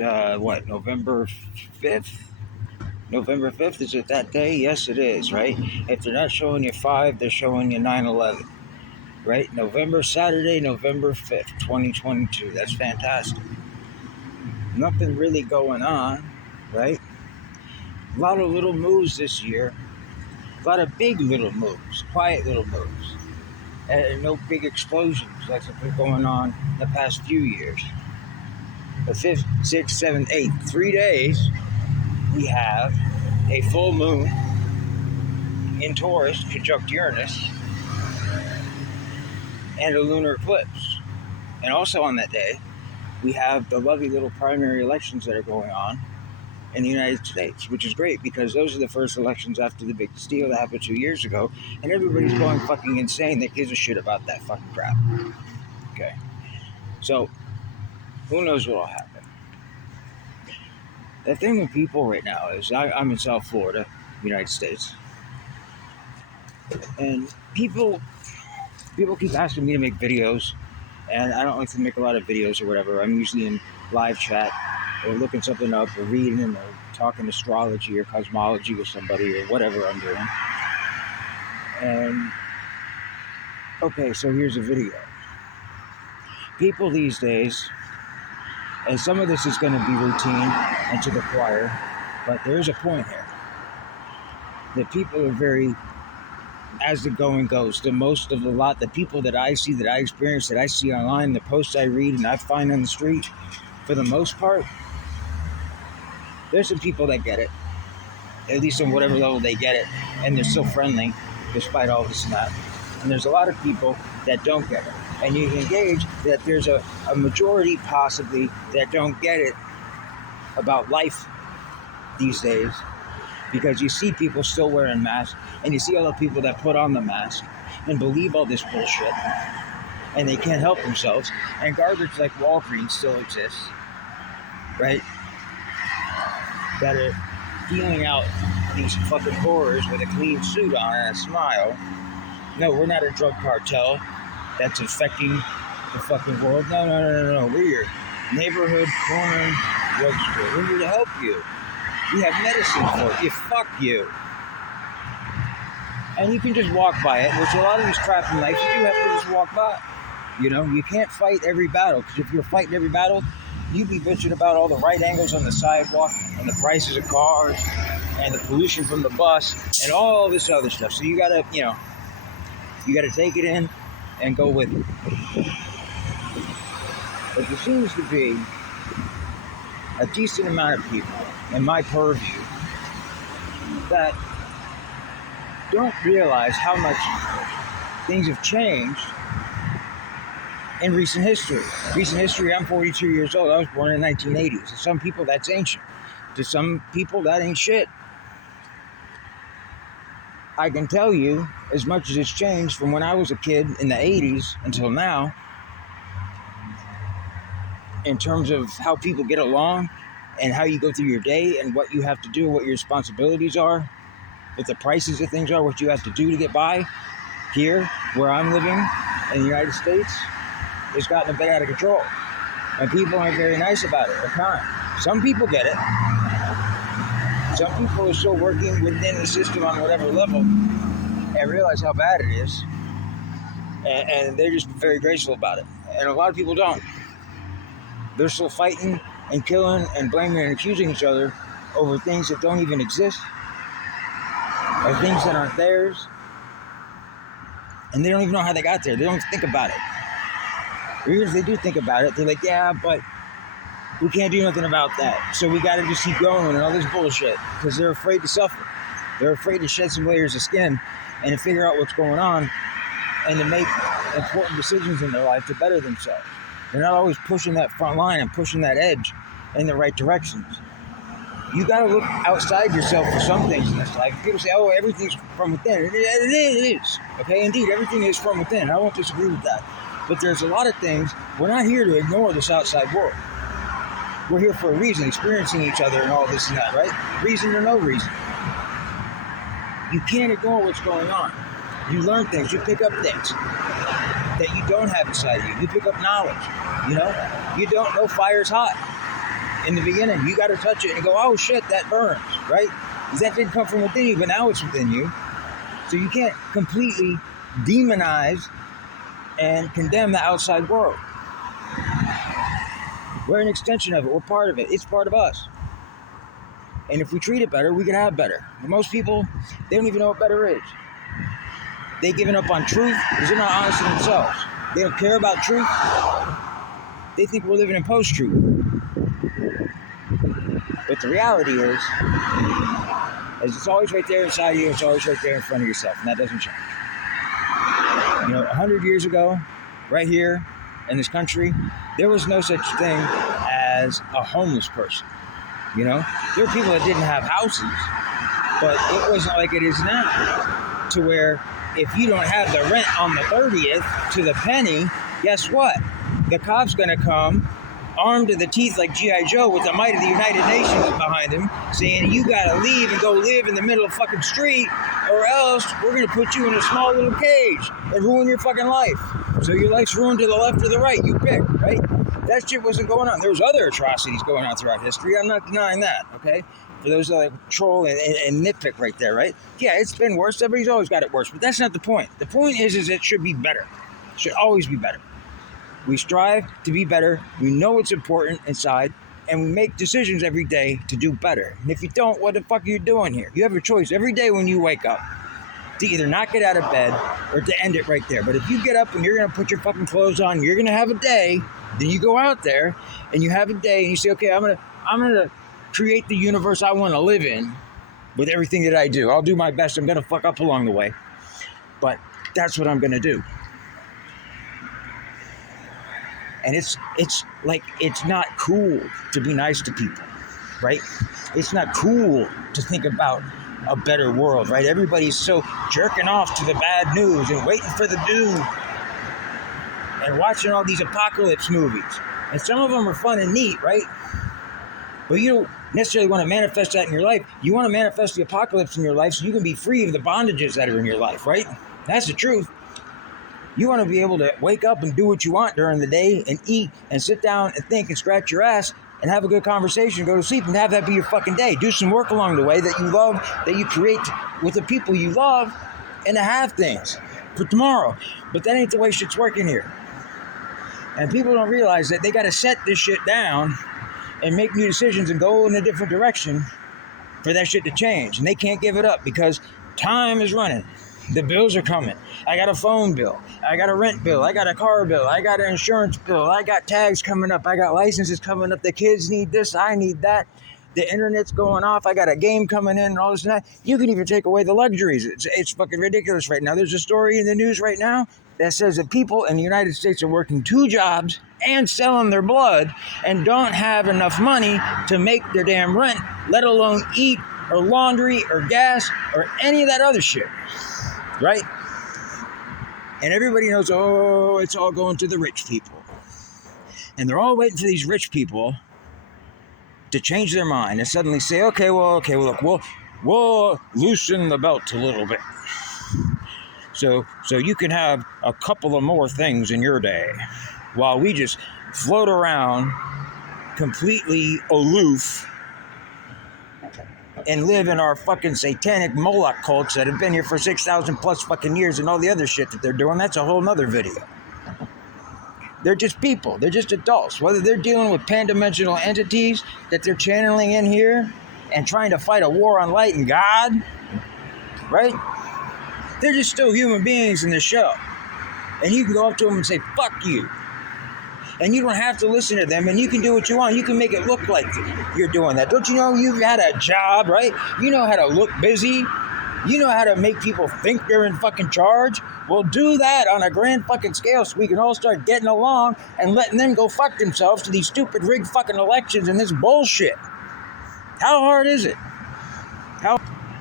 It's, November 5th? November 5th, is it that day? Yes, it is, right? If they're not showing you 5, they're showing you 9/11, right? Saturday, November 5th, 2022. That's fantastic. Nothing really going on, right? A lot of little moves this year. A lot of big little moves, quiet little moves. And no big explosions like have been going on the past few years. The 5th, 6th, 7th, 8th, 3 days, we have a full moon in Taurus conjunct Uranus and a lunar eclipse. And also on that day, we have the lovely little primary elections that are going on in the United States, which is great because those are the first elections after the big steal that happened 2 years ago, and everybody's going fucking insane that gives a shit about that fucking crap. Okay. So, who knows what will happen? The thing with people right now is I'm in South Florida, United States, and people keep asking me to make videos, and I don't like to make a lot of videos or whatever. I'm usually in live chat or looking something up or reading or talking astrology or cosmology with somebody or whatever I'm doing. And okay, so here's a video. People these days, and some of this is going to be routine and to the choir, but there's a point here that people are very, as the going goes, the people that I see, that I experience, that I see online, the posts I read and I find on the street, for the most part, there's some people that get it, at least on whatever level they get it, and they're still friendly despite all this and that. And there's a lot of people that don't get it. And you can gauge that there's a majority possibly that don't get it about life these days, because you see people still wearing masks, and you see all the people that put on the mask and believe all this bullshit, and they can't help themselves, and garbage like Walgreens still exists, right? That are dealing out these fucking horrors with a clean suit on and a smile. No, we're not a drug cartel that's affecting the fucking world. No. We're your neighborhood corner drugstore. We're here to help you. We have medicine for you. Fuck you. And you can just walk by it, which a lot of these crap in life, you do have to just walk by. You know, you can't fight every battle, because if you're fighting every battle, you'd be bitching about all the right angles on the sidewalk and the prices of cars and the pollution from the bus and all this other stuff. So you gotta, you gotta take it in and go with it. But there seems to be a decent amount of people in my purview that don't realize how much things have changed in recent history. I'm 42 years old. I was born in the 1980s. To some people, that's ancient. To some people, that ain't shit. I can tell you, as much as it's changed from when I was a kid in the 80s until now, in terms of how people get along and how you go through your day and what you have to do, what your responsibilities are, what the prices of things are, what you have to do to get by here, where I'm living in the United States, it's gotten a bit out of control. And people aren't very nice about it. They're kind. Some people get it. Some people are still working within the system on whatever level and realize how bad it is. And they're just very graceful about it. And a lot of people don't. They're still fighting and killing and blaming and accusing each other over things that don't even exist, or things that aren't theirs. And they don't even know how they got there. They don't think about it. Or even if they do think about it, they're like, yeah, but we can't do nothing about that. So we got to just keep going and all this bullshit, because they're afraid to suffer. They're afraid to shed some layers of skin and to figure out what's going on and to make important decisions in their life to better themselves. They're not always pushing that front line and pushing that edge in the right directions. You got to look outside yourself for some things in this life. People say, oh, everything's from within. It is. Okay, indeed, everything is from within. I won't disagree with that. But there's a lot of things. We're not here to ignore this outside world. We're here for a reason, experiencing each other and all this and that, right? Reason or no reason. You can't ignore what's going on. You learn things. You pick up things that you don't have inside of you. You pick up knowledge. You don't know fire's hot. in the beginning. You got to touch it and go, oh shit, that burns, right? Because that didn't come from within you, but now it's within you. So you can't completely demonize and condemn the outside world. We're an extension of it. We're part of it. It's part of us. And if we treat it better, we can have better. But most people, they don't even know what better is. They've given up on truth because they're not honest with themselves. They don't care about truth. They think we're living in post-truth. But the reality is it's always right there inside you. It's always right there in front of yourself. And that doesn't change. 100 years ago, right here in this country, there was no such thing as a homeless person. There were people that didn't have houses, but it wasn't like it is now, to where if you don't have the rent on the 30th to the penny, guess what? The cop's going to come armed to the teeth like G.I. Joe with the might of the United Nations behind him, saying you got to leave and go live in the middle of the fucking street, or else we're going to put you in a small little cage and ruin your fucking life. So your life's ruined to the left or the right. You pick, right? That shit wasn't going on. There was other atrocities going on throughout history. I'm not denying that, okay? For those that like troll and nitpick right there, right? Yeah, it's been worse. Everybody's always got it worse, but that's not the point. The point is it should be better. It should always be better. We strive to be better. We know it's important inside, and we make decisions every day to do better. And if you don't, what the fuck are you doing here? You have a choice every day when you wake up to either not get out of bed or to end it right there. But if you get up and you're going to put your fucking clothes on, you're going to have a day, then you go out there and you have a day and you say, okay, I'm going to create the universe I want to live in with everything that I do. I'll do my best. I'm going to fuck up along the way, but that's what I'm going to do. And it's like, it's not cool to be nice to people, right? It's not cool to think about a better world, right? Everybody's so jerking off to the bad news and waiting for the doom and watching all these apocalypse movies. And some of them are fun and neat, right? But you don't necessarily want to manifest that in your life. You want to manifest the apocalypse in your life so you can be free of the bondages that are in your life, right? That's the truth. You want to be able to wake up and do what you want during the day and eat and sit down and think and scratch your ass and have a good conversation, go to sleep and have that be your fucking day. Do some work along the way that you love, that you create with the people you love, and to have things for tomorrow. But that ain't the way shit's working here. And people don't realize that they got to set this shit down and make new decisions and go in a different direction for that shit to change. And they can't give it up because time is running. The bills are coming. I got a phone bill. I got a rent bill. I got a car bill. I got an insurance bill. I got tags coming up. I got licenses coming up. The kids need this. I need that. The internet's going off. I got a game coming in and all this and that. You can even take away the luxuries. It's fucking ridiculous right now. There's a story in the news right now that says that people in the United States are working 2 jobs and selling their blood and don't have enough money to make their damn rent, let alone eat or laundry or gas or any of that other shit. Right? And everybody knows, oh, it's all going to the rich people. And they're all waiting for these rich people to change their mind and suddenly say, okay, look, we'll loosen the belt a little bit. So you can have a couple of more things in your day while we just float around completely aloof and live in our fucking satanic Moloch cults that have been here for 6,000 plus fucking years and all the other shit that they're doing. That's a whole nother video. They're just people. They're just adults. Whether they're dealing with pan-dimensional entities that they're channeling in here and trying to fight a war on light and God, right? They're just still human beings in the show. And you can go up to them and say, fuck you. And you don't have to listen to them, and you can do what you want. You can make it look like you're doing that. Don't you know you've had a job, right? You know how to look busy. You know how to make people think they're in fucking charge. Well, do that on a grand fucking scale so we can all start getting along and letting them go fuck themselves to these stupid rigged fucking elections and this bullshit. How hard is it?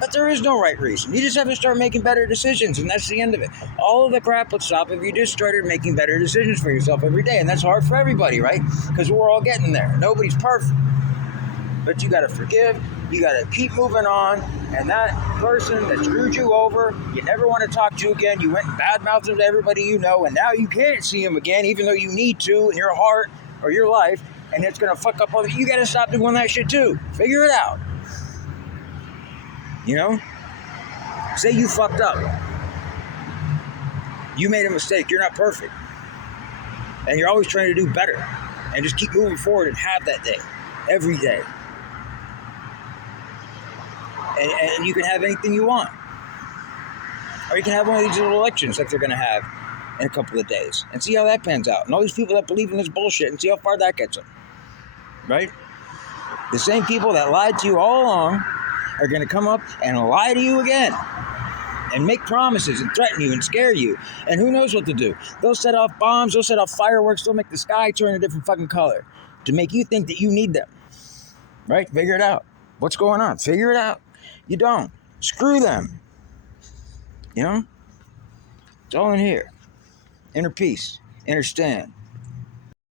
But there is no right reason. You just have to start making better decisions, and that's the end of it. All of the crap would stop if you just started making better decisions for yourself every day, and that's hard for everybody, right? Because we're all getting there. Nobody's perfect. But you got to forgive. You got to keep moving on, and that person that screwed you over, you never want to talk to again. You went and badmouthed him to everybody you know, and now you can't see him again, even though you need to in your heart or your life. and it's gonna fuck up all the. You gotta stop doing that shit too. Figure it out. You know? Say you fucked up. You made a mistake. You're not perfect. And you're always trying to do better. And just keep moving forward and have that day. Every day. And you can have anything you want. Or you can have one of these little elections like they're going to have in a couple of days. And see how that pans out. And all these people that believe in this bullshit and see how far that gets them. Right? The same people that lied to you all along are going to come up and lie to you again. And make promises and threaten you and scare you. And who knows what to do. They'll set off bombs. They'll set off fireworks. They'll make the sky turn a different fucking color. To make you think that you need them. Right? Figure it out. What's going on? Figure it out. You don't. Screw them. You know? It's all in here. Inner peace. Inner stand.